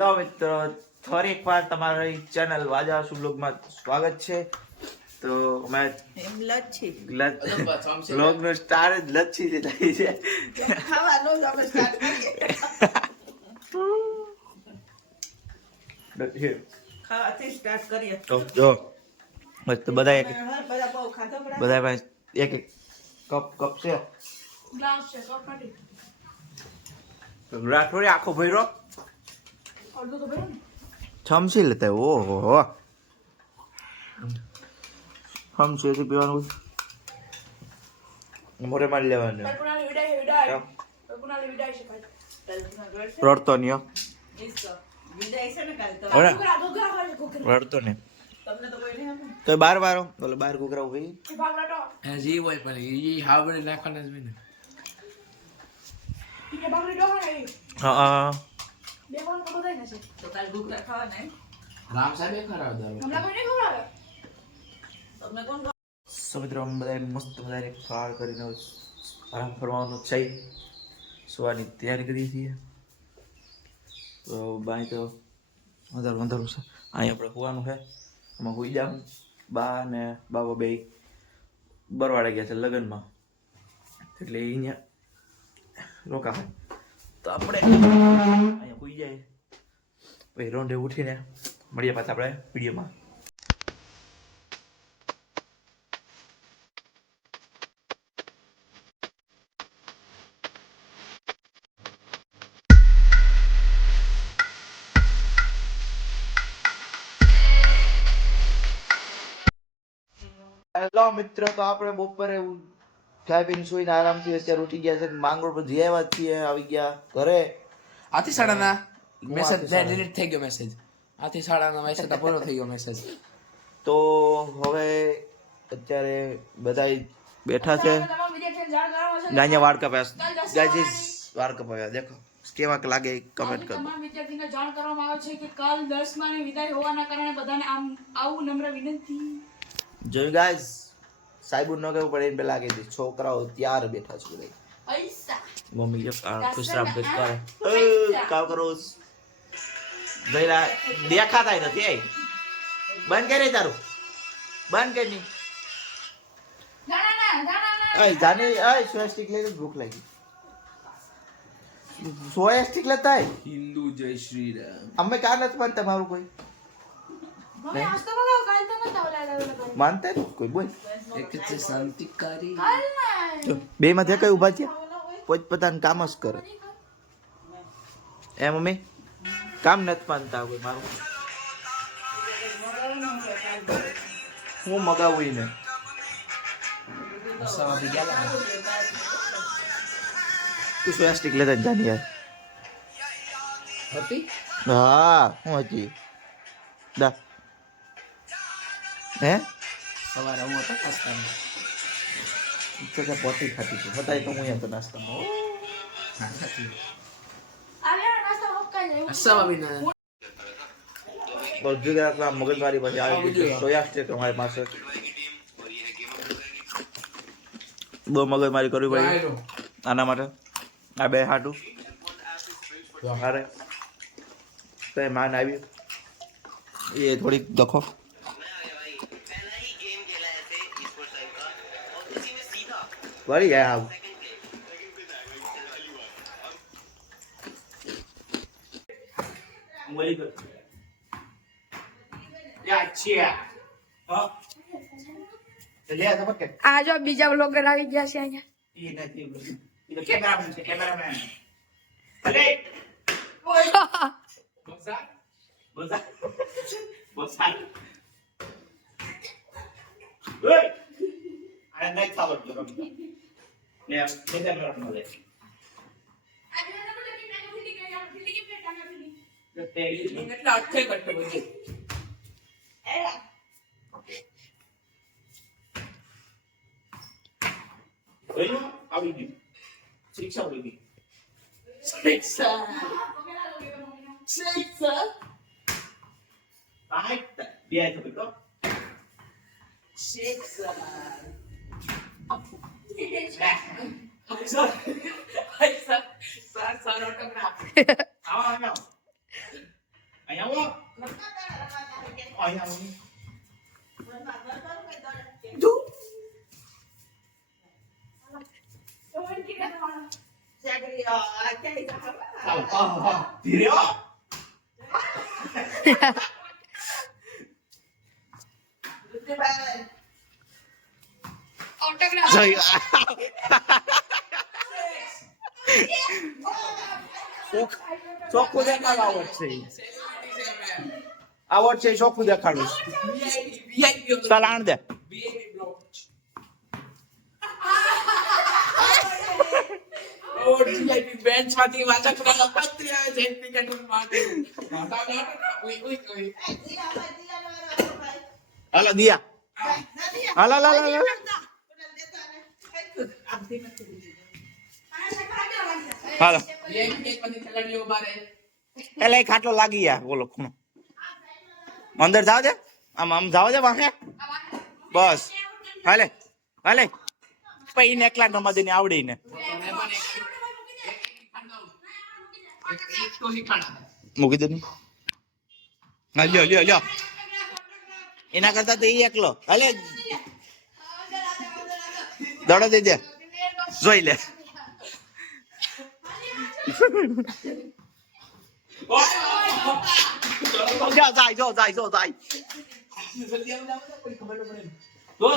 તો મિત્રો ફરી એકવાર તમારી ચેનલ વાજા સુબ્લોગમાં સ્વાગત છે. તો અમે બ્લોગનો સ્ટાર જ લચ્છી થી થઈ છે. ખાવાથી સ્ટાર્ટ કરીએ. તો જો તો બધા ભાઈ એક એક કપ છે. ગ્લાસ છે કપ નથી. થોડી આખો ભર્યો અડધો તો ભર્યો ને. છમસી લેતા ઓહો છમસી પીવાનું મોરે મારી લેવાનું. કલ્પનાની વિદાય કલ્પનાની વિદાય છે ભાઈ. રડતો નહીં વિદાય છે ને કાલ તો. હો ઘોઘરા વાળે ઘોઘરા. રડતો નહીં તમને તો કોઈ નહીં આપે. તો બાર બોલો બાર ઘોઘરા ઉભી એ ભાગલાટો. જી હોય પણ ઈ હાવડે નાખવાના જ હોય ને. ઈ કે ભાગલી ડોહા ને. હા બે કોણ તો બધાય નથી. તો કાલ ઘોઘરા ખાવાના હે. રામ સાહેબ ખરાબ દારૂ હમણાં કોઈ નહીં ખવડાવે. તમને કોણ સમિત્રો બધા મસ્ત મજાની ફરાળ કરીને આરામ ફરવાનું છે. સુવાની તૈયારી કરીએ છીએ. તો બાય તો અંધારું છે. અહીં આપણે સુવાનું છે. આમાં સુઈ જાવ. બા ને બાબા બે બરવાડે ગયા છે લગ્નમાં, એટલે અહીંયા રોકા હોય. તો આપણે અહીંયા સુઈ જાય પછી રોંઢે ઉઠીને મળીએ પાછા આપણે વિડીયોમાં. હેલો મિત્ર, તો આપણે બપોરે ખાઈ પીને સુઈને આરામથી અત્યારે ઉઠી ગયા છે. માંગરોળ પર જઈ આવ્યા છીએ, આવી ગયા ઘરે. આથી સાડાના મેસેજ આથી ડિલીટ થઈ ગયો મેસેજ. આથી સાડાના મેસેજ પૂરો થઈ ગયો મેસેજ. તો હવે અત્યારે બધા બેઠા છે. તમામ વિદ્યાર્થીઓને જાણ કરવામાં છે. ગાંજા વાળ કપાયા, ગાજીસ વાળ કપાયા. દેખો કેવા લાગે કમેન્ટ કરો. તમામ વિદ્યાર્થીને જાણ કરવામાં આવે છે કે કાલ 10 માની વિદાય હોવાના કારણે બધાને આવું નમ્ર વિનંતી. જોયું ગાઈસ, સાહેબ ન કહેવું પડે એને પેલા કહી દે. છોકરાઓ ત્યાર બેઠા છે બધા. પૈસા મમ્મી જો ખુશરામ કઈ કરે કામ કરો જઈરા દેખાતાય નથી. એ બંધ કરી તારું, બંધ કરી. એ જાને એ સ્વસ્તિક લઈ ભૂખ લાગી. સ્વસ્તિક લેતા હે હિન્દુ જય શ્રી રામ. અમે કા નથી માનતા તમારું કોઈ મમ્મી આસ્તો બગાવ કાલ તો નતા ઓલા માનતા જ કોઈ બોલ. એક છે શાંતિકારી. કાલ ના બે માં કઈ ઉભા છે પોતપોતાનું કામ જ કરે. એ મમ્મી કામ નથી માનતા કોઈ મારું. હું મગાવું એને સવાથી ગયા તું સ્વસ્તિક લેતા જ જાની યાર. હતી હા હું હતી દા હે સવારે હું હતો નાસ્તામાં. તો કે પોતી ખાતી છે બતાય તો હું અહીંયા તો નાસ્તામાં. આલે નાસ્તો હક્કાઈ જાય. સવાબીના બધું ગુજરાતમાં મગજમારી પછી આવી ગઈ. સોયા સ્ટેક અમારી પાસે બહુ મગજમારી કરવી પડી આના માટે. આ બે હાટું અરે તો માન આવી એ થોડીક દખો વળી જાય આવું. આ જો બીજા બ્લોગર આવી ગયા છે અહીંયા. આવી ગયું શિક્ષા આવી ગઈ. બે થયું તો ચોખ્ખું દેખાડ આવડ છે ચોખ્ખું દેખાડું ચાલ આણ દે બેન્ચ માંથી વાંચા કરવા પત્રી આવે છે ક્રિકેટ માટે હાલો દિયા હાલો હાલો એટલે ખાટલો લાગી ગયા બોલો ખૂણો અંદર જાવ દે આમ જાવ દે વાંકે બસ હાલે પૈને એકલા નમાદી ને આવડી ને મૂકી દે લ્યો એના કરતા તો એ એકલો હાલે દડો દઈ દે જોઈ લે જાય